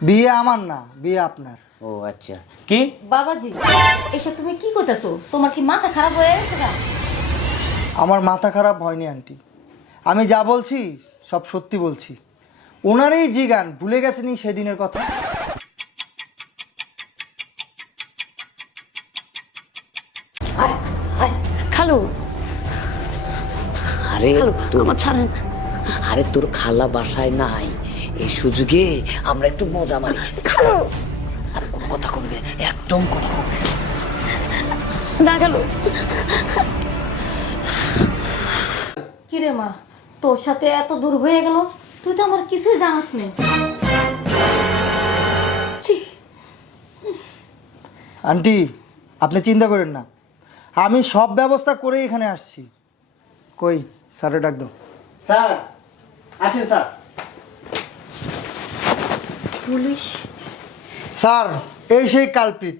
বিয়ে আমার না, বিয়ে আপনার। ও আচ্ছা, কি বাবাজি এসব তুমি কি করতেছো? তোমার কি মাথা খারাপ হয়ে গেছে না? আমার মাথা খারাপ হয়নি আন্টি, আমি যা বলছি সব সত্যি বলছি। ওনারই জিগান, ভুলে গেছেনি সেদিনের কথা? খালু আরে খালু তোর আমার ছাড়েন। আরে তোর খালা বাসায় নাই, এই সুযোগে আমরা একটু মজা মারি। খালু আর কোনো কথা কবি না, একদম কথা কবি না। না খালু। কিরে মা, তোর সাথে এত দূর হয়ে গেল, তুই তো আমার কিছুই জানাস না। আন্টি আপনি চিন্তা করেন না, আমি সব ব্যবস্থা করে এখানে আসছি। কই স্যারে ডাক দাও। স্যার আসেন স্যার। পুলিশ? স্যার এই সেই কালপ্রিট,